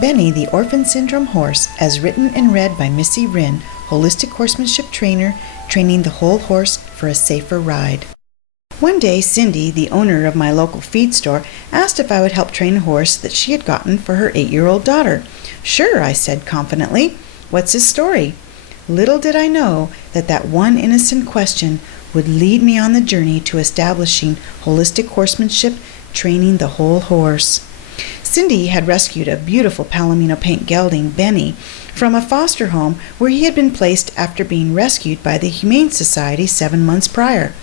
Benny, the Orphan Syndrome Horse, as written and read by Missy, Wryn, holistic horsemanship trainer, training the whole horse for a safer ride. One day, Cindy, the owner of my local feed store, asked if I would help train a horse that she had gotten for her 8-year-old daughter. "Sure," I said confidently. "What's his story?" Little did I know that one innocent question would lead me on the journey to establishing holistic horsemanship, training the whole horse. Cindy had rescued a beautiful Palomino paint gelding, Benny, from a foster home where he had been placed after being rescued by the Humane Society 7 months prior.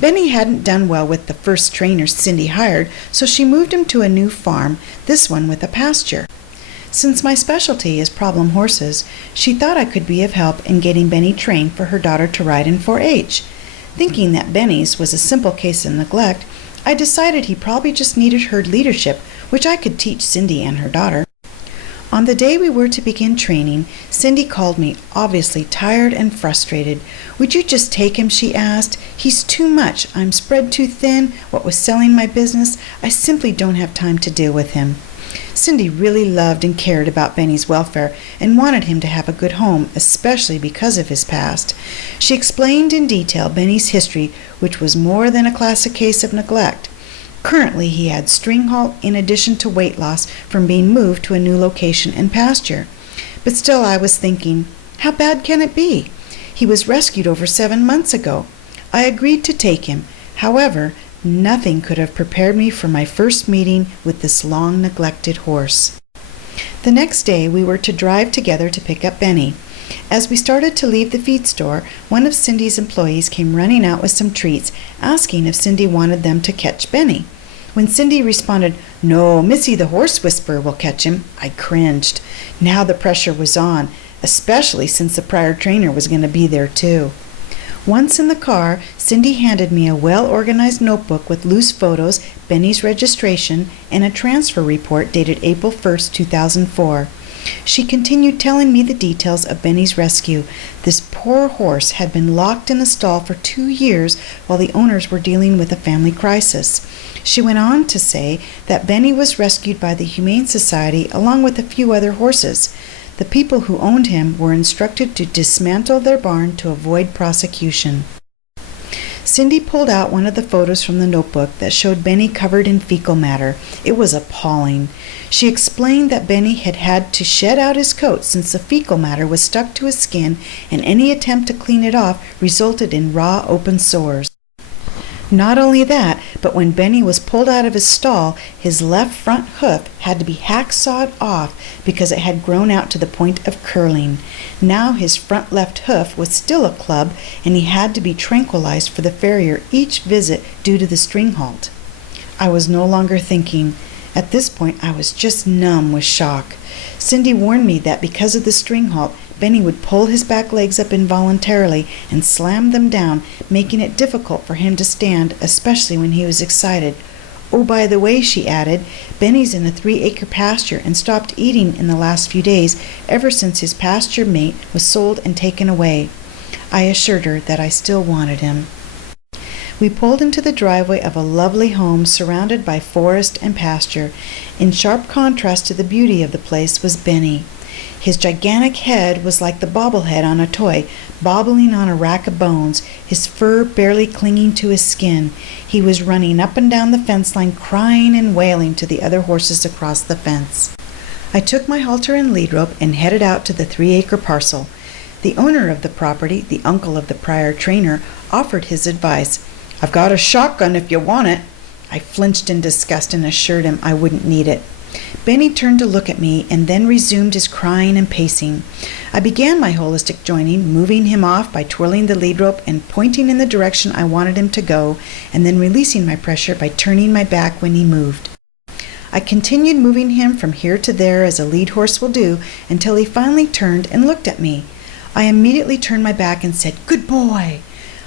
Benny hadn't done well with the first trainer Cindy hired, so she moved him to a new farm, this one with a pasture. Since my specialty is problem horses, she thought I could be of help in getting Benny trained for her daughter to ride in 4-H. Thinking that Benny's was a simple case of neglect, I decided he probably just needed herd leadership, which I could teach Cindy and her daughter. On the day we were to begin training, Cindy called me, obviously tired and frustrated. "Would you just take him?" she asked. "He's too much. I'm spread too thin. What with selling my business, I simply don't have time to deal with him." Cindy really loved and cared about Benny's welfare and wanted him to have a good home, especially because of his past. She explained in detail Benny's history, which was more than a classic case of neglect. Currently, he had string halt in addition to weight loss from being moved to a new location and pasture. But still I was thinking, how bad can it be? He was rescued over 7 months ago. I agreed to take him. However, nothing could have prepared me for my first meeting with this long-neglected horse. The next day, we were to drive together to pick up Benny. As we started to leave the feed store, one of Cindy's employees came running out with some treats, asking if Cindy wanted them to catch Benny. When Cindy responded, "No, Missy the horse whisperer will catch him," I cringed. Now the pressure was on, especially since the prior trainer was going to be there too. Once in the car, Cindy handed me a well-organized notebook with loose photos, Benny's registration, and a transfer report dated April 1st, 2004. She continued telling me the details of Benny's rescue. This poor horse had been locked in a stall for 2 years while the owners were dealing with a family crisis. She went on to say that Benny was rescued by the Humane Society along with a few other horses. The people who owned him were instructed to dismantle their barn to avoid prosecution. Cindy pulled out one of the photos from the notebook that showed Benny covered in fecal matter. It was appalling. She explained that Benny had had to shed out his coat since the fecal matter was stuck to his skin, and any attempt to clean it off resulted in raw open sores. Not only that, but when Benny was pulled out of his stall, his left front hoof had to be hacksawed off because it had grown out to the point of curling. Now his front left hoof was still a club, and he had to be tranquilized for the farrier each visit due to the string halt. I was no longer thinking. At this point, I was just numb with shock. Cindy warned me that because of the string halt, Benny would pull his back legs up involuntarily and slam them down, making it difficult for him to stand, especially when he was excited. "Oh, by the way," she added, "Benny's in a 3-acre pasture and stopped eating in the last few days, ever since his pasture mate was sold and taken away." I assured her that I still wanted him. We pulled into the driveway of a lovely home surrounded by forest and pasture. In sharp contrast to the beauty of the place was Benny. His gigantic head was like the bobblehead on a toy, bobbling on a rack of bones, his fur barely clinging to his skin. He was running up and down the fence line, crying and wailing to the other horses across the fence. I took my halter and lead rope and headed out to the 3-acre parcel. The owner of the property, the uncle of the prior trainer, offered his advice. "I've got a shotgun if you want it." I flinched in disgust and assured him I wouldn't need it. Benny turned to look at me and then resumed his crying and pacing. I began my holistic joining, moving him off by twirling the lead rope and pointing in the direction I wanted him to go, and then releasing my pressure by turning my back when he moved. I continued moving him from here to there as a lead horse will do until he finally turned and looked at me. I immediately turned my back and said, "Good boy."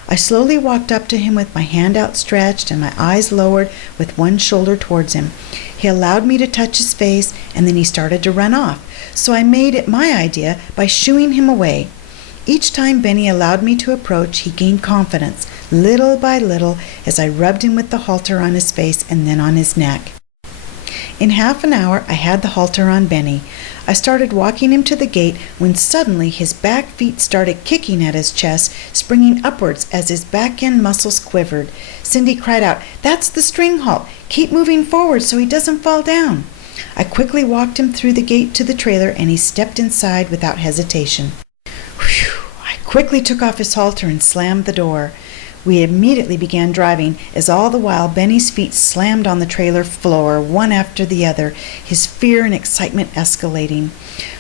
I slowly walked up to him with my hand outstretched and my eyes lowered with one shoulder towards him. He allowed me to touch his face, and then he started to run off, so I made it my idea by shooing him away. Each time Benny allowed me to approach, he gained confidence, little by little, as I rubbed him with the halter on his face and then on his neck. In half an hour, I had the halter on Benny. I started walking him to the gate when suddenly his back feet started kicking at his chest, springing upwards as his back end muscles quivered. Cindy cried out, "That's the string halt. Keep moving forward so he doesn't fall down." I quickly walked him through the gate to the trailer, and he stepped inside without hesitation. Whew! I quickly took off his halter and slammed the door. We immediately began driving, as all the while Benny's feet slammed on the trailer floor, one after the other, his fear and excitement escalating.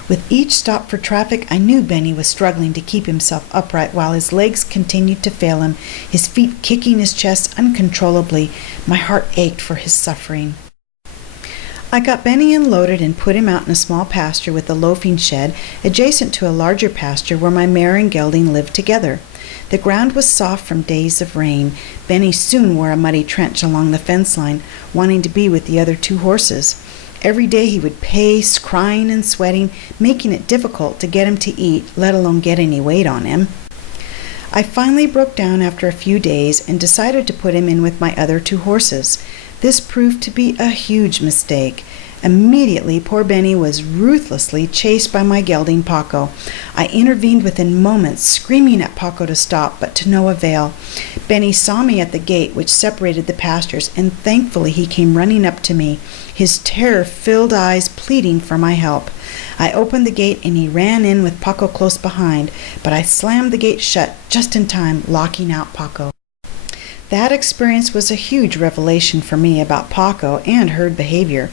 With each stop for traffic, I knew Benny was struggling to keep himself upright while his legs continued to fail him, his feet kicking his chest uncontrollably. My heart ached for his suffering. I got Benny unloaded and put him out in a small pasture with a loafing shed adjacent to a larger pasture where my mare and gelding lived together. The ground was soft from days of rain. Benny soon wore a muddy trench along the fence line, wanting to be with the other 2 horses. Every day he would pace, crying and sweating, making it difficult to get him to eat, let alone get any weight on him. I finally broke down after a few days and decided to put him in with my other 2 horses. This proved to be a huge mistake. Immediately, poor Benny was ruthlessly chased by my gelding Paco. I intervened within moments, screaming at Paco to stop, but to no avail. Benny saw me at the gate which separated the pastures, and thankfully he came running up to me, his terror-filled eyes pleading for my help. I opened the gate and he ran in with Paco close behind, but I slammed the gate shut just in time, locking out Paco. That experience was a huge revelation for me about Paco and herd behavior.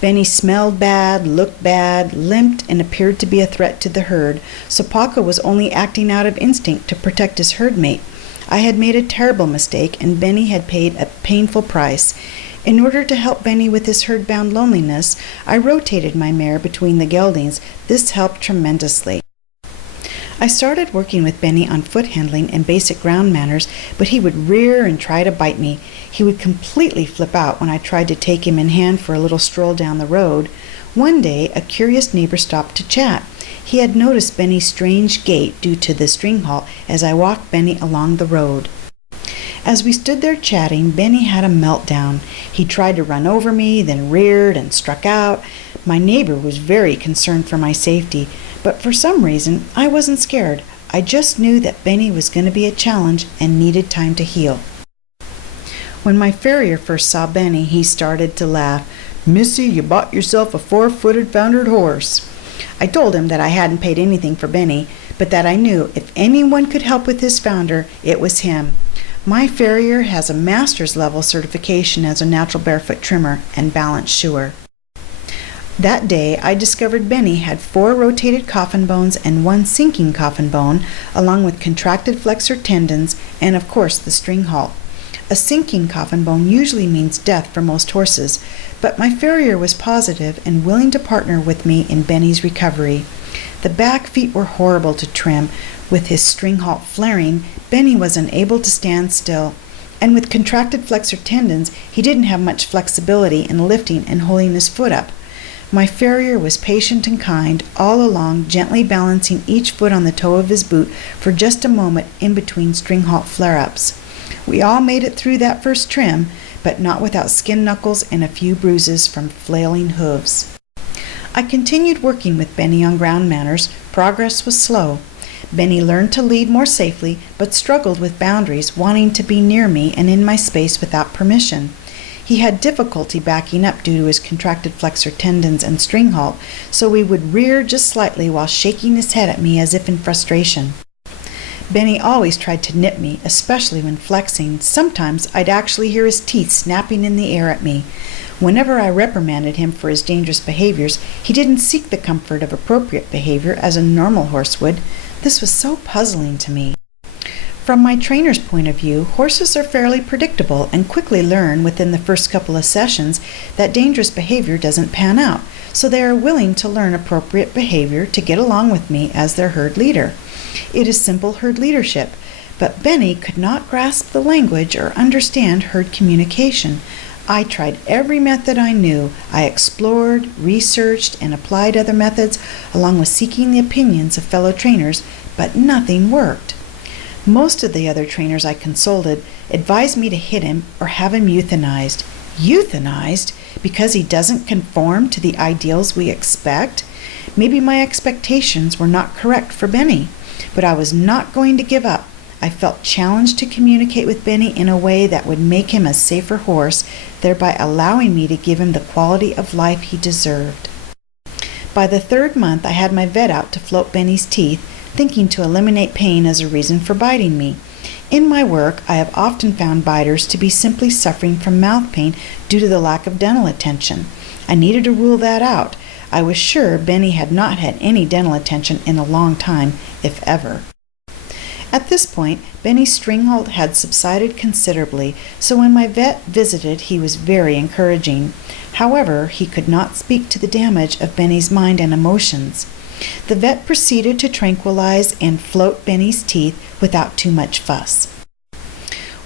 Benny smelled bad, looked bad, limped, and appeared to be a threat to the herd, so Paco was only acting out of instinct to protect his herd mate. I had made a terrible mistake, and Benny had paid a painful price. In order to help Benny with his herd-bound loneliness, I rotated my mare between the geldings. This helped tremendously. I started working with Benny on foot handling and basic ground manners, but he would rear and try to bite me. He would completely flip out when I tried to take him in hand for a little stroll down the road. One day, a curious neighbor stopped to chat. He had noticed Benny's strange gait due to the string halt as I walked Benny along the road. As we stood there chatting, Benny had a meltdown. He tried to run over me, then reared and struck out. My neighbor was very concerned for my safety, but for some reason, I wasn't scared. I just knew that Benny was going to be a challenge and needed time to heal. When my farrier first saw Benny, he started to laugh. "Missy, you bought yourself a 4-footed foundered horse." I told him that I hadn't paid anything for Benny, but that I knew if anyone could help with his founder, it was him. My farrier has a master's level certification as a natural barefoot trimmer and balance shoer. That day, I discovered Benny had 4 rotated coffin bones and 1 sinking coffin bone, along with contracted flexor tendons and, of course, the string halt. A sinking coffin bone usually means death for most horses, but my farrier was positive and willing to partner with me in Benny's recovery. The back feet were horrible to trim. With his string halt flaring, Benny was unable to stand still, and with contracted flexor tendons, he didn't have much flexibility in lifting and holding his foot up. My farrier was patient and kind, all along gently balancing each foot on the toe of his boot for just a moment in between string halt flare-ups. We all made it through that first trim, but not without skin knuckles and a few bruises from flailing hooves. I continued working with Benny on ground manners. Progress was slow. Benny learned to lead more safely, but struggled with boundaries, wanting to be near me and in my space without permission. He had difficulty backing up due to his contracted flexor tendons and string halt, so he would rear just slightly while shaking his head at me as if in frustration. Benny always tried to nip me, especially when flexing. Sometimes I'd actually hear his teeth snapping in the air at me. Whenever I reprimanded him for his dangerous behaviors, he didn't seek the comfort of appropriate behavior as a normal horse would. This was so puzzling to me. From my trainer's point of view, horses are fairly predictable and quickly learn within the first couple of sessions that dangerous behavior doesn't pan out, so they are willing to learn appropriate behavior to get along with me as their herd leader. It is simple herd leadership, but Benny could not grasp the language or understand herd communication. I tried every method I knew. I explored, researched, and applied other methods, along with seeking the opinions of fellow trainers, but nothing worked. Most of the other trainers I consulted advised me to hit him or have him euthanized. Euthanized because he doesn't conform to the ideals we expect? Maybe my expectations were not correct for Benny, but I was not going to give up. I felt challenged to communicate with Benny in a way that would make him a safer horse, thereby allowing me to give him the quality of life he deserved. By the 3rd month, I had my vet out to float Benny's teeth, thinking to eliminate pain as a reason for biting me. In my work, I have often found biters to be simply suffering from mouth pain due to the lack of dental attention. I needed to rule that out. I was sure Benny had not had any dental attention in a long time, if ever. At this point, Benny's stringhold had subsided considerably, so when my vet visited, he was very encouraging. However, he could not speak to the damage of Benny's mind and emotions. The vet proceeded to tranquilize and float Benny's teeth without too much fuss.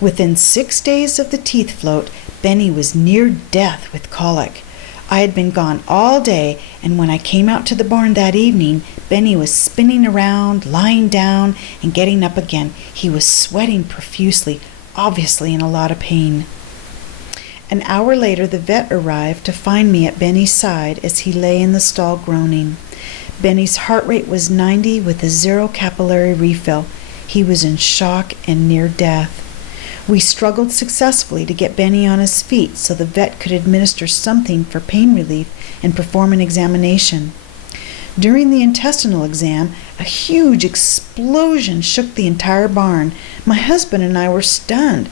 Within 6 days of the teeth float, Benny was near death with colic. I had been gone all day, and when I came out to the barn that evening, Benny was spinning around, lying down, and getting up again. He was sweating profusely, obviously in a lot of pain. An hour later, the vet arrived to find me at Benny's side as he lay in the stall groaning. Benny's heart rate was 90 with a 0 capillary refill. He was in shock and near death. We struggled successfully to get Benny on his feet so the vet could administer something for pain relief and perform an examination. During the intestinal exam, a huge explosion shook the entire barn. My husband and I were stunned.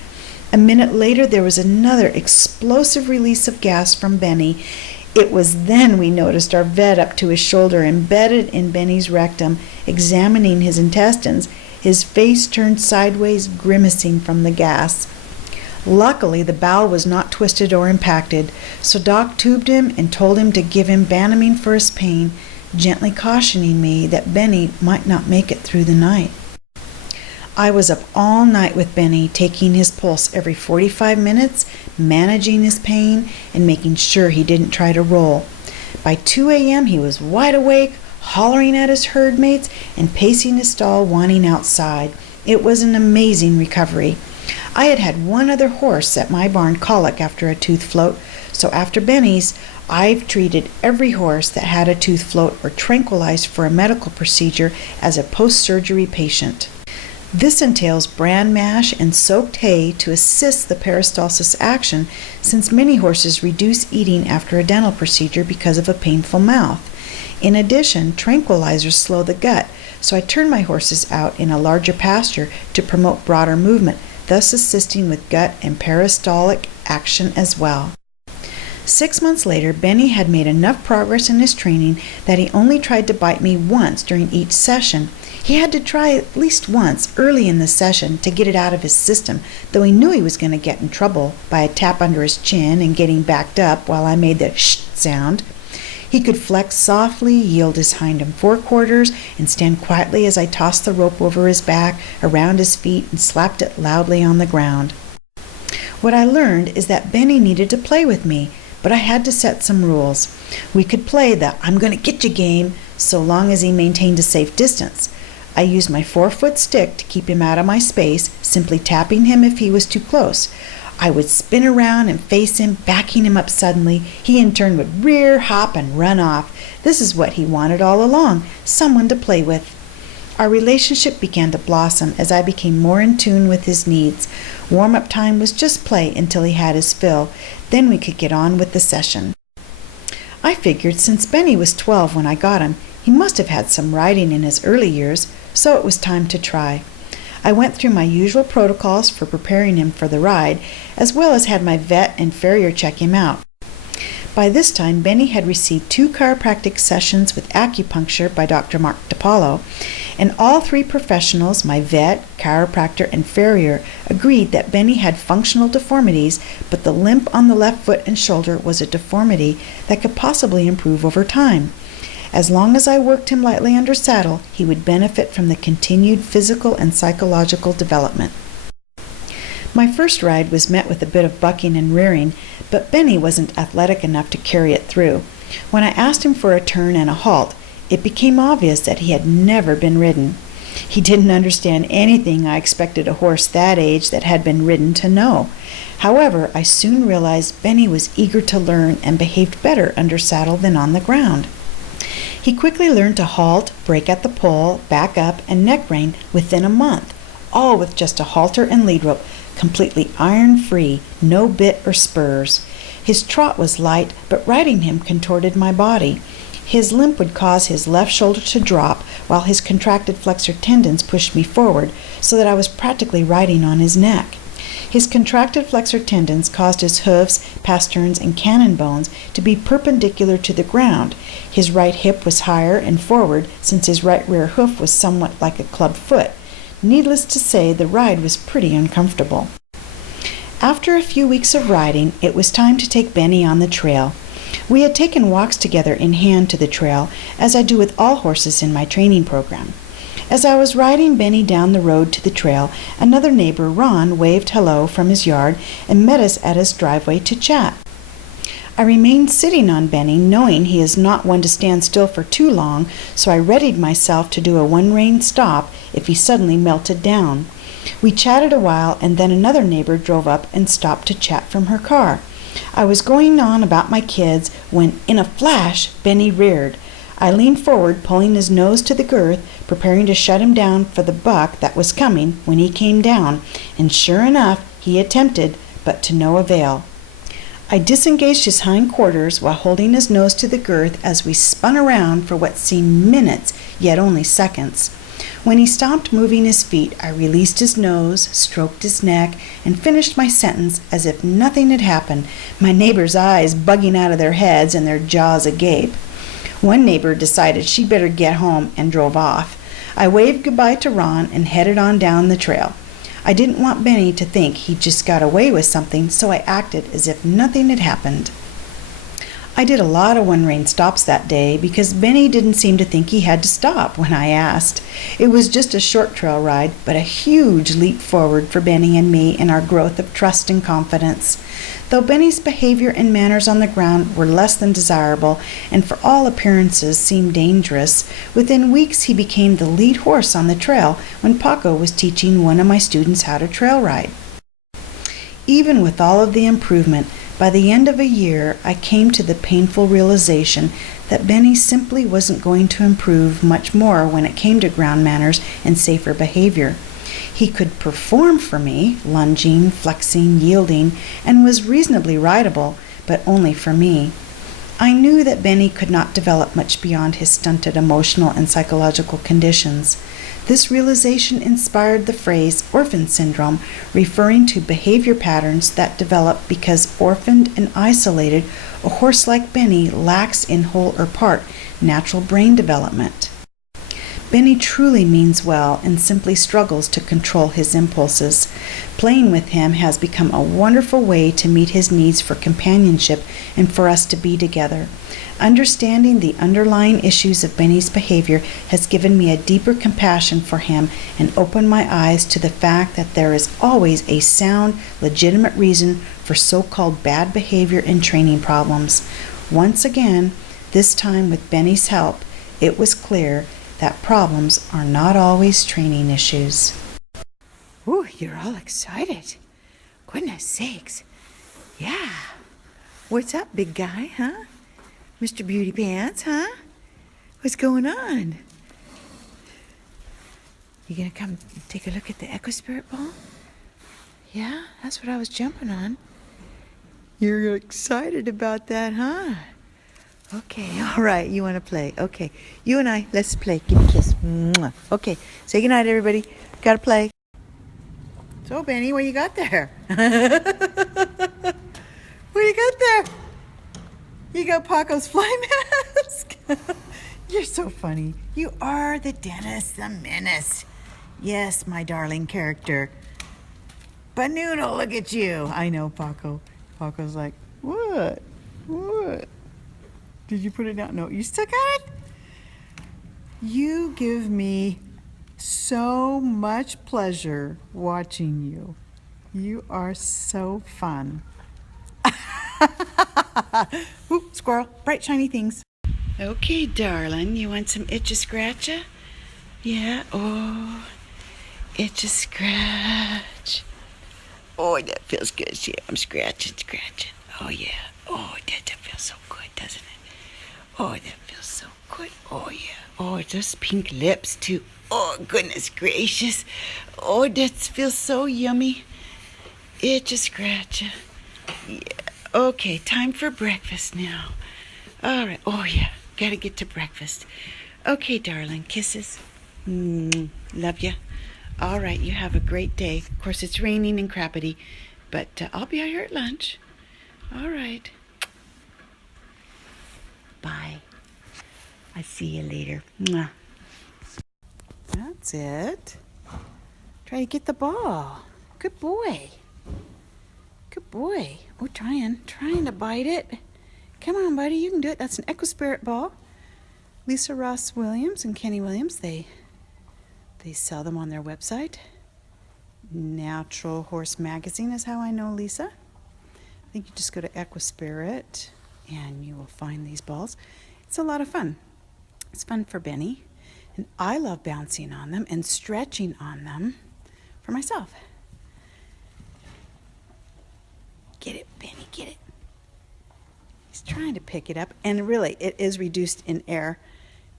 A minute later, there was another explosive release of gas from Benny. It was then we noticed our vet up to his shoulder, embedded in Benny's rectum, examining his intestines, his face turned sideways, grimacing from the gas. Luckily, the bowel was not twisted or impacted, so Doc tubed him and told him to give him Banamine for his pain, gently cautioning me that Benny might not make it through the night. I was up all night with Benny, taking his pulse every 45 minutes, managing his pain, and making sure he didn't try to roll. By 2 a.m. he was wide awake, hollering at his herd mates, and pacing his stall, wanting outside. It was an amazing recovery. I had had one other horse at my barn colic after a tooth float, so after Benny's, I've treated every horse that had a tooth float or tranquilized for a medical procedure as a post-surgery patient. This entails bran mash and soaked hay to assist the peristalsis action, since many horses reduce eating after a dental procedure because of a painful mouth. In addition, tranquilizers slow the gut, so I turn my horses out in a larger pasture to promote broader movement, thus assisting with gut and peristaltic action as well. 6 months later, Benny had made enough progress in his training that he only tried to bite me once during each session. He had to try at least once early in the session to get it out of his system, though he knew he was going to get in trouble by a tap under his chin and getting backed up while I made the shh sound. He could flex softly, yield his hind and forequarters, and stand quietly as I tossed the rope over his back, around his feet, and slapped it loudly on the ground. What I learned is that Benny needed to play with me, but I had to set some rules. We could play the "I'm gonna get you" game so long as he maintained a safe distance. I used my 4-foot stick to keep him out of my space, simply tapping him if he was too close. I would spin around and face him, backing him up suddenly. He in turn would rear, hop, and run off. This is what he wanted all along, someone to play with. Our relationship began to blossom as I became more in tune with his needs. Warm-up time was just play until he had his fill. Then we could get on with the session. I figured since Benny was 12 when I got him, he must have had some riding in his early years, so it was time to try. I went through my usual protocols for preparing him for the ride, as well as had my vet and farrier check him out. By this time, Benny had received 2 chiropractic sessions with acupuncture by Dr. Mark DiPaolo, and all 3 professionals, my vet, chiropractor, and farrier, agreed that Benny had functional deformities, but the limp on the left foot and shoulder was a deformity that could possibly improve over time. As long as I worked him lightly under saddle, he would benefit from the continued physical and psychological development. My first ride was met with a bit of bucking and rearing, but Benny wasn't athletic enough to carry it through. When I asked him for a turn and a halt, it became obvious that he had never been ridden. He didn't understand anything I expected a horse that age that had been ridden to know. However, I soon realized Benny was eager to learn and behaved better under saddle than on the ground. He quickly learned to halt, break at the poll, back up, and neck rein within a month, all with just a halter and lead rope, completely iron-free, no bit or spurs. His trot was light, but riding him contorted my body. His limp would cause his left shoulder to drop, while his contracted flexor tendons pushed me forward, so that I was practically riding on his neck. His contracted flexor tendons caused his hooves, pasterns, and cannon bones to be perpendicular to the ground. His right hip was higher and forward, since his right rear hoof was somewhat like a club foot. Needless to say, the ride was pretty uncomfortable. After a few weeks of riding, it was time to take Benny on the trail. We had taken walks together in hand to the trail, as I do with all horses in my training program. As I was riding Benny down the road to the trail, another neighbor, Wryn, waved hello from his yard and met us at his driveway to chat. I remained sitting on Benny, knowing he is not one to stand still for too long, so I readied myself to do a one-rein stop if he suddenly melted down. We chatted a while, and then another neighbor drove up and stopped to chat from her car. I was going on about my kids when, in a flash, Benny reared. I leaned forward, pulling his nose to the girth, preparing to shut him down for the buck that was coming when he came down, and sure enough, he attempted, but to no avail. I disengaged his hind quarters while holding his nose to the girth as we spun around for what seemed minutes, yet only seconds. When he stopped moving his feet, I released his nose, stroked his neck, and finished my sentence as if nothing had happened, my neighbors' eyes bugging out of their heads and their jaws agape. One neighbor decided she'd better get home and drove off. I waved goodbye to Wryn and headed on down the trail. I didn't want Benny to think he'd just got away with something, so I acted as if nothing had happened. I did a lot of one-rein stops that day because Benny didn't seem to think he had to stop when I asked. It was just a short trail ride, but a huge leap forward for Benny and me in our growth of trust and confidence. Though Benny's behavior and manners on the ground were less than desirable and for all appearances seemed dangerous, within weeks he became the lead horse on the trail when Paco was teaching one of my students how to trail ride. Even with all of the improvement, by the end of a year, I came to the painful realization that Benny simply wasn't going to improve much more when it came to ground manners and safer behavior. He could perform for me, lunging, flexing, yielding, and was reasonably rideable, but only for me. I knew that Benny could not develop much beyond his stunted emotional and psychological conditions. This realization inspired the phrase orphan syndrome, referring to behavior patterns that develop because orphaned and isolated, a horse like Benny lacks in whole or part natural brain development. Benny truly means well and simply struggles to control his impulses. Playing with him has become a wonderful way to meet his needs for companionship and for us to be together. Understanding the underlying issues of Benny's behavior has given me a deeper compassion for him and opened my eyes to the fact that there is always a sound, legitimate reason for so-called bad behavior and training problems. Once again, this time with Benny's help, it was clear that problems are not always training issues. Ooh, you're all excited. Goodness sakes. Yeah. What's up, big guy, huh? Mr. Beauty Pants, huh? What's going on? You gonna come take a look at the Equispirit ball? Yeah, that's what I was jumping on. You're excited about that, huh? Okay, all right, you want to play. Okay, you and I, let's play. Give me a kiss. Mwah. Okay, say goodnight, everybody. Gotta play. So, Benny, what you got there? What you got there? You got Paco's fly mask? You're so funny. You are the Dennis the Menace. Yes, my darling character. But Noodle, look at you. I know, Paco. Paco's like, what? What? Did you put it down? No, you still got it? You give me so much pleasure watching you. You are so fun. Ooh, squirrel, bright shiny things. Okay, darling, you want some itcha scratcha? Yeah, oh, it's a scratch. Oh, that feels good. Yeah, I'm scratching. Oh, yeah. Oh, that feels so good, doesn't it? Oh, that feels so good. Oh, yeah. Oh, just pink lips, too. Oh, goodness gracious. Oh, that feels so yummy. It's a scratch. Yeah. Okay, time for breakfast now. All right. Oh, yeah. Gotta get to breakfast. Okay, darling. Kisses. Love ya. All right, you have a great day. Of course, it's raining and crappity, but I'll be out here at lunch. All right. Bye. I'll see you later. Mwah. That's it. Try to get the ball. Good boy. Good boy. Oh, trying to bite it. Come on, buddy, you can do it. That's an Equispirit ball. Lisa Ross Williams and Kenny Williams, they sell them on their website. Natural Horse Magazine is how I know Lisa. I think you just go to Equispirit and you will find these balls. It's a lot of fun. It's fun for Benny. And I love bouncing on them and stretching on them for myself. Get it, Benny, get it. He's trying to pick it up, and really, it is reduced in air.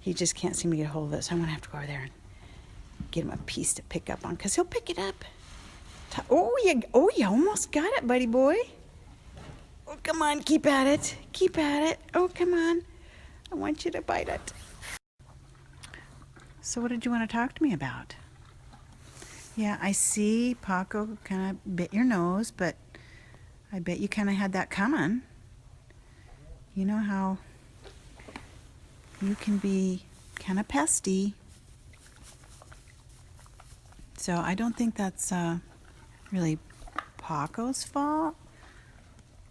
He just can't seem to get a hold of it, so I'm going to have to go over there and get him a piece to pick up on, because he'll pick it up. Oh, you almost got it, buddy boy. Oh, come on, keep at it. Oh, come on. I want you to bite it. So what did you want to talk to me about? Yeah, I see Paco kind of bit your nose, but I bet you kind of had that coming. You know how you can be kind of pesty. So I don't think that's really Paco's fault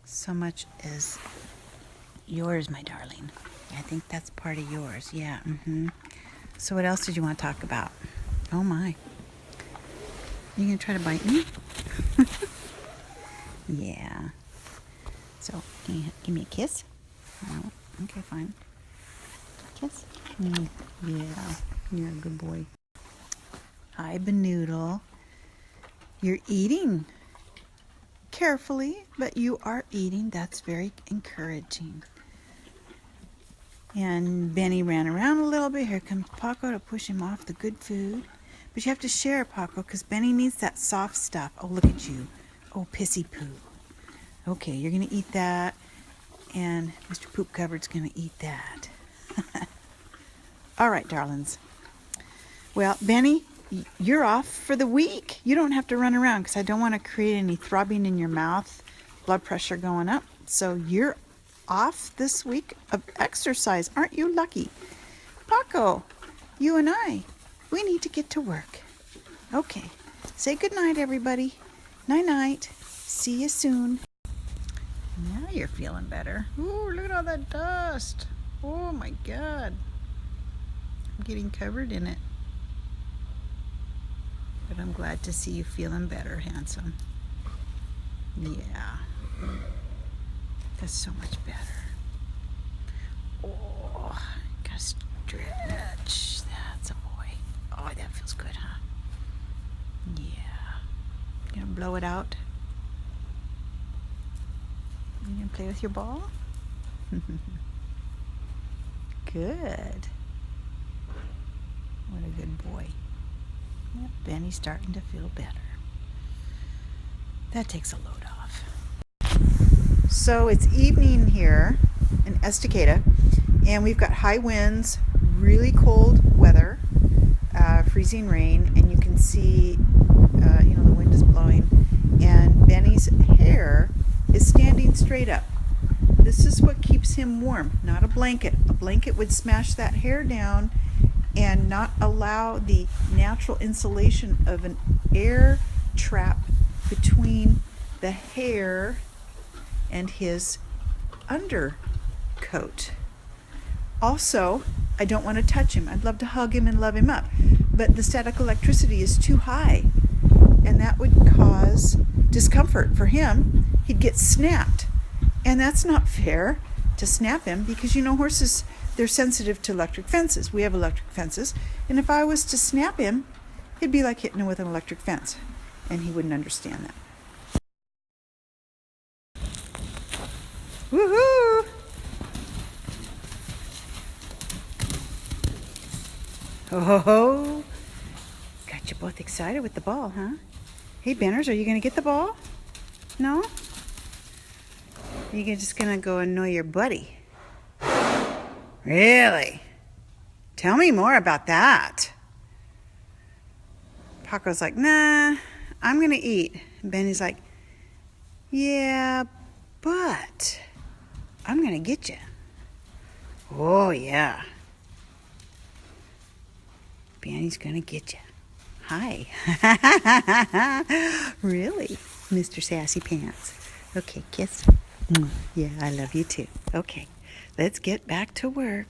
so much as yours, my darling. I think that's part of yours. Yeah. So what else did you want to talk about? Oh my. You gonna try to bite me? Yeah. So, can you give me a kiss? Oh, okay, fine. Kiss? Yeah, you're a good boy. Hi, Benoodle. You're eating carefully, but you are eating. That's very encouraging. And Benny ran around a little bit. Here comes Paco to push him off the good food. But you have to share, Paco, because Benny needs that soft stuff. Oh, look at you. Oh, pissy poo. Okay, you're going to eat that. And Mr. Poop Cupboard's going to eat that. All right, darlings. Well, Benny, you're off for the week. You don't have to run around because I don't want to create any throbbing in your mouth, blood pressure going up. So you're off this week of exercise. Aren't you lucky? Paco, you and I, we need to get to work. Okay. Say goodnight, everybody. Night-night. See you soon. Now you're feeling better. Ooh, look at all that dust. Oh, my God. I'm getting covered in it. But I'm glad to see you feeling better, handsome. Yeah. That's so much better. Oh, gotta stretch. That's a boy. Oh, that feels good, huh? Yeah. You gonna blow it out? You gonna play with your ball? Good. What a good boy. Yep, Benny's starting to feel better. That takes a load off. So it's evening here in Estacada, and we've got high winds, really cold weather, freezing rain, and you can see, the wind is blowing, and Benny's hair is standing straight up. This is what keeps him warm, not a blanket. A blanket would smash that hair down and not allow the natural insulation of an air trap between the hair and his undercoat. Also, I don't want to touch him. I'd love to hug him and love him up, but the static electricity is too high, and that would cause discomfort for him. He'd get snapped, and that's not fair to snap him, because horses they're sensitive to electric fences. We have electric fences, and if I was to snap him, it'd be like hitting him with an electric fence, and he wouldn't understand that. Woohoo! Oh, got you both excited with the ball, huh? Hey, Benners, are you going to get the ball? No? You're just going to go annoy your buddy? Really? Tell me more about that. Paco's like, nah, I'm going to eat. And Benny's like, yeah, but I'm going to get you. Oh, yeah. Benny's going to get you. Hi. Really, Mr. Sassy Pants? Okay, kiss. Yeah, I love you too. Okay, let's get back to work.